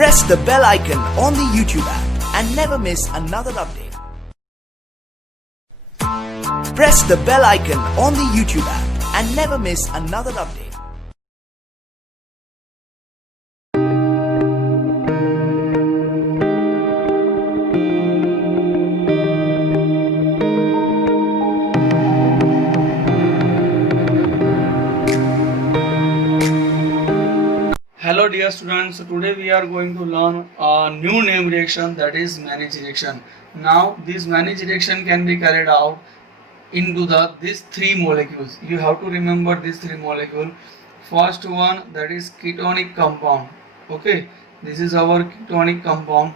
Press the bell icon on the YouTube app and never miss another update. Press the bell icon on the YouTube app and never miss another update. Hello dear students, so today we are going to learn a new name reaction, that is Mannich reaction. Now this Mannich reaction can be carried out into these three molecules. You have to remember these three molecules. First one, that is ketonic compound. Okay, this is our ketonic compound.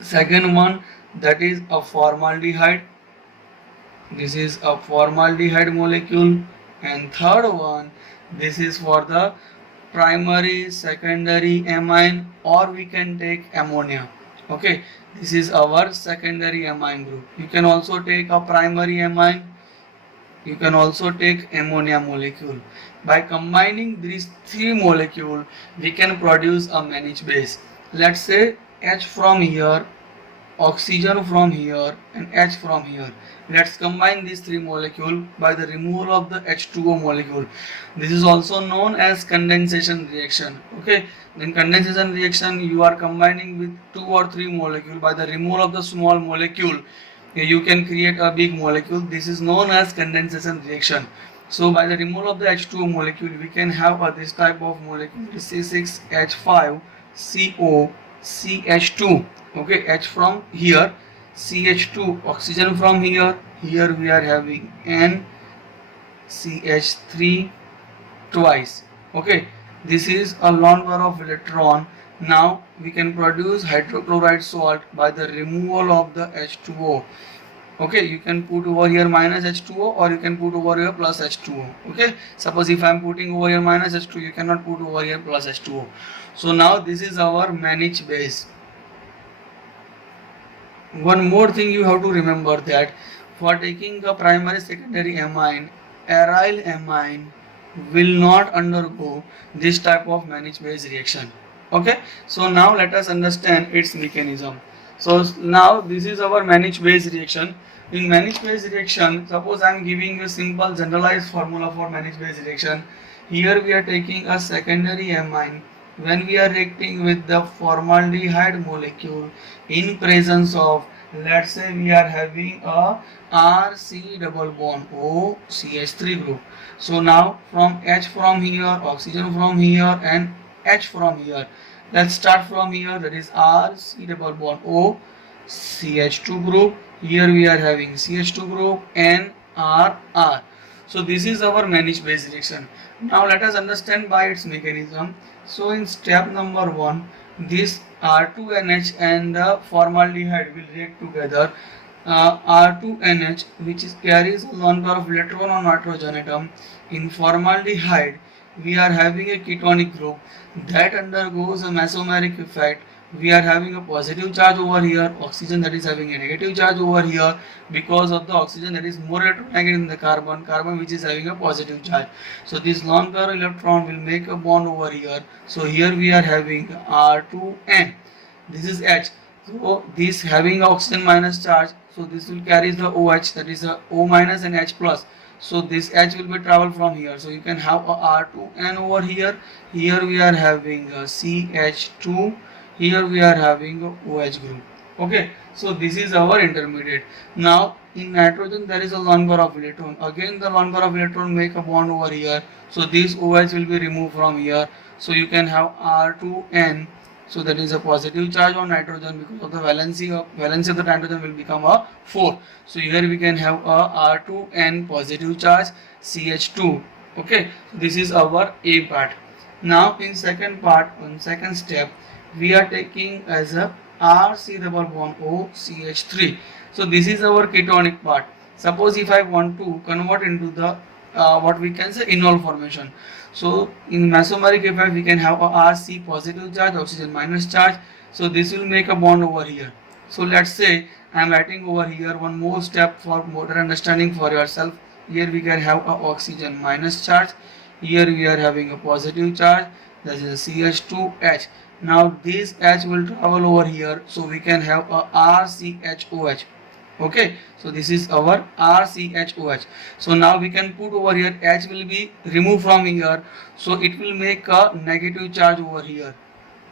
Second one, that is a formaldehyde. This is a formaldehyde molecule. And third one, this is for the primary, secondary amine, or we can take ammonia. Okay, this is our secondary amine group. You can also take a primary amine, you can also take ammonia molecule. By combining these three molecules, we can produce a Mannich base. Let's say H from here, oxygen from here, and H from here. Let's combine these three molecules by the removal of the H2O molecule. This is also known as condensation reaction. Okay, in condensation reaction you are combining with 2 or 3 molecules. By the removal of the small molecule you can create a big molecule. This is known as condensation reaction. So by the removal of the H2O molecule we can have this type of molecule, C6H5CO CH2. Okay, H from here, CH2, oxygen from here, here we are having N, CH3 twice. Okay, this is a lone pair of electron. Now we can produce hydrochloride salt by the removal of the H2O. Okay, you can put over here minus H2O or you can put over here plus H2O. Okay, suppose if I am putting over here minus H2, you cannot put over here plus H2O. So now this is our Mannich base. One more thing you have to remember, that for taking a primary secondary amine, aryl amine will not undergo this type of Mannich base reaction. Okay, so now let us understand its mechanism. So now this is our Mannich base reaction. In Mannich base reaction, suppose I am giving you a simple generalized formula for Mannich base reaction. Here we are taking a secondary amine. When we are reacting with the formaldehyde molecule in presence of, let's say we are having a RC double bond OCH3 group. So now from H from here, oxygen from here, and H from here. Let's start from here, that is RC double bond O CH2 group. Here we are having CH2 group and RR. So this is our Mannich base reaction. Now let us understand by its mechanism. So in step number 1, this R2NH and the formaldehyde will react together. R2NH, which carries a lone pair of electron on nitrogen atom. In formaldehyde we are having a ketonic group that undergoes a mesomeric effect. We are having a positive charge over here, oxygen that is having a negative charge over here, because of the oxygen that is more electronegative than the carbon which is having a positive charge. So this lone pair electron will make a bond over here. So here we are having R2N. This is H. So this having oxygen minus charge, so this will carry the OH, that is a O minus and H plus. So this H will be travel from here. So you can have a R2N over here. Here we are having a CH2. Here we are having a OH group. Okay, so this is our intermediate. Now in nitrogen there is a lone pair of electron. Again the lone pair of electron make a bond over here. So this OH will be removed from here. So you can have R2N. So that is a positive charge on nitrogen, because of the valency of the nitrogen will become a 4. So here we can have a R2N positive charge CH2. Okay, so this is our A part. Now in second part, on second step, we are taking as a RC double bond O CH3. So this is our ketonic part. Suppose if I want to convert into the what we can say enol formation. So in mesomeric effect we can have a RC positive charge, oxygen minus charge. So this will make a bond over here. So let's say I am writing over here one more step for better understanding for yourself. Here we can have a oxygen minus charge. Here we are having a positive charge. that is a CH2H. Now this H will travel over here, so we can have a RCHOH. Okay, so this is our RCHOH. So now we can put over here, H will be removed from here, so it will make a negative charge over here.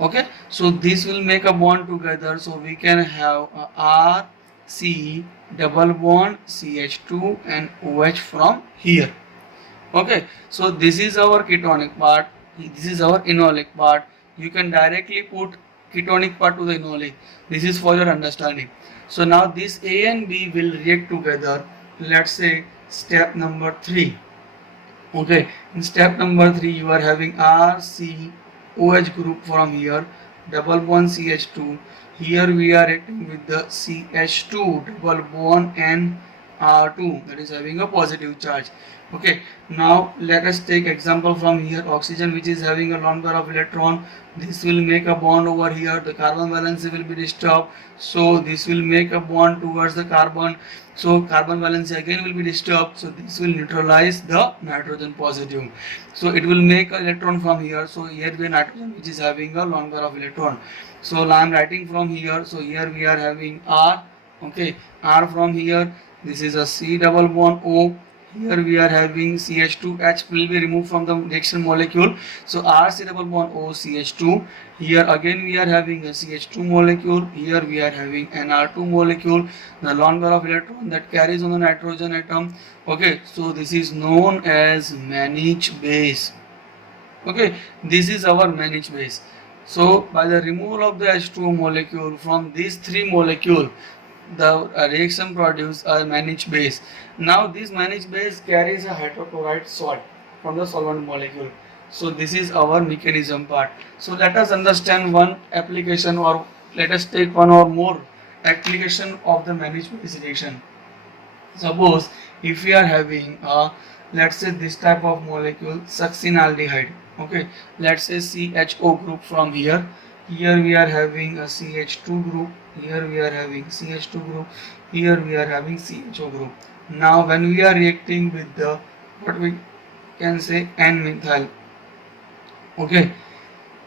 Okay, so this will make a bond together, so we can have a R C double bond CH2 and OH from here. Okay, so this is our ketonic part, this is our enolic part. You can directly put ketonic part to the enolic. This is for your understanding. So now this A and B will react together. Let's say step number 3. Okay, in step number 3 you are having RCOH group from here, double bond CH2. Here we are reacting with the CH2 double bond and R2, that is having a positive charge. Okay, now let us take example from here. Oxygen, which is having a lone pair of electron, this will make a bond over here. The carbon valency will be disturbed, so this will make a bond towards the carbon, so carbon valency again will be disturbed, so this will neutralize the nitrogen positive, so it will make an electron from here. So here we have nitrogen, which is having a lone pair of electron. So I am writing from here, so here we are having R. Okay, R from here, this is a C double bond O. Here we are having CH2H will be removed from the reaction molecule, so RC double bond O CH2. Here again we are having a CH2 molecule. Here we are having an R2 molecule, the lone pair of electron that carries on the nitrogen atom. Okay, so this is known as Mannich base. Okay, this is our Mannich base. So by the removal of the H2O molecule from these 3 molecules, the reaction produce a Mannich base. Now this Mannich base carries a hydrochloride salt from the solvent molecule. So this is our mechanism part. So let us understand one application, or let us take one or more application of the Mannich base reaction. Suppose if we are having a, let's say this type of molecule, succinaldehyde. Okay, let's say CHO group from here. Here we are having a CH2 group, here we are having CH2 group, here we are having CHO group. Now when we are reacting with the, what we can say, N-methyl. Okay,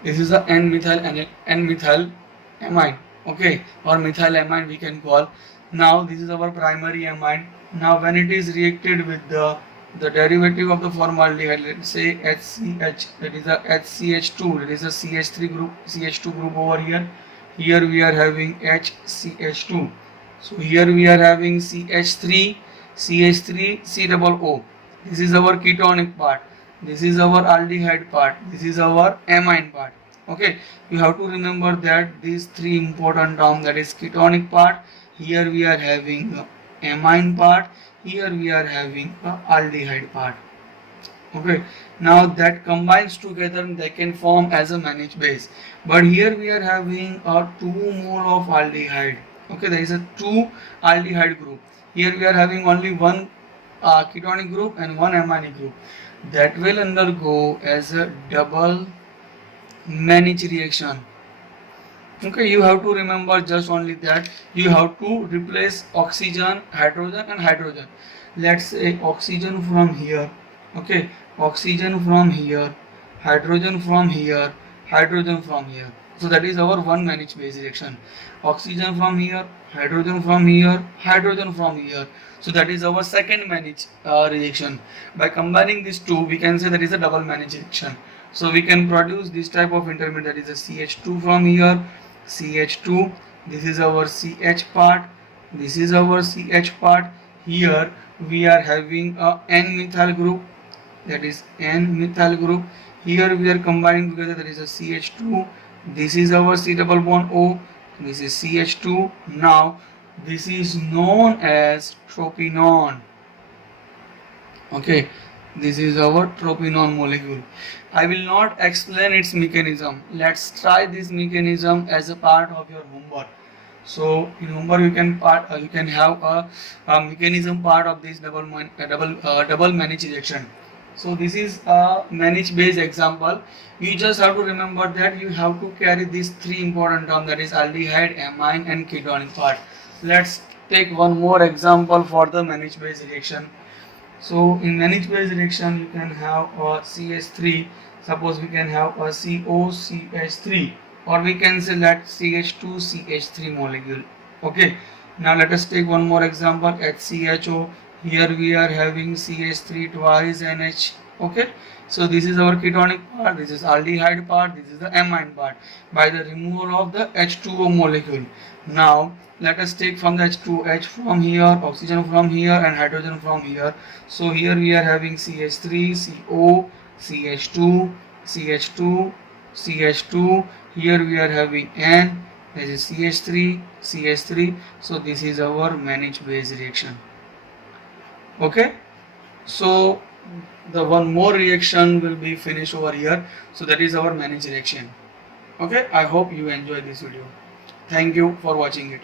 this is a N-methyl amine. Okay, or methylamine we can call. Now this is our primary amine. Now when it is reacted with the derivative of the formaldehyde, let's say HCH, that is a HCH2, that is a CH3 group, CH2 group over here. Here we are having HCH2. So here we are having CH3, CH3, C double O. This is our ketonic part. This is our aldehyde part. This is our amine part. Okay, you have to remember that these 3 important terms, that is ketonic part. Here we are having amine part. Here we are having a aldehyde part. Okay, now that combines together, they can form as a Mannich base. But here we are having a 2 mole of aldehyde. Okay, there is a 2 aldehyde group. Here we are having only one ketonic group and one amine group. That will undergo as a double Mannich reaction. Okay, you have to remember just only that you have to replace oxygen, hydrogen and hydrogen. Let's say oxygen from here. Okay, oxygen from here, hydrogen from here, hydrogen from here. So that is our one Mannich base reaction. Oxygen from here, hydrogen from here, hydrogen from here. So that is our second Mannich reaction. By combining these two, we can say that is a double Mannich reaction. So we can produce this type of intermediate, that is a CH2 from here, CH2, this is our CH part, this is our CH part. Here we are having a N-methyl group, that is N-methyl group. Here we are combining together, that is a CH2, this is our C double bond O, this is CH2. Now this is known as tropinon. Okay, this is our tropinon molecule. I will not explain its mechanism. Let's try this mechanism as a part of your homework. So in homework you can have a mechanism part of this double Mannich reaction. So this is a Mannich base example. You just have to remember that you have to carry these 3 important terms, that is aldehyde, amine and ketonic part. Let's take one more example for the Mannich base reaction. So in Mannich base reaction you can have CH3, Suppose we can have a COCH3, or we can say that CH2CH3 molecule. Okay, now let us take one more example, HCHO. Here we are having CH3 twice NH. Okay, so this is our ketonic part, this is aldehyde part, this is the amine part, by the removal of the H2O molecule. Now let us take from the H2H from here, oxygen from here, and hydrogen from here. So here we are having CH3, CO, CH2, CH2, CH2. Here we are having N. This is CH3, CH3. So this is our Mannich base reaction. Okay, so the one more reaction will be finished over here. So that is our Mannich reaction. Okay, I hope you enjoy this video. Thank you for watching it.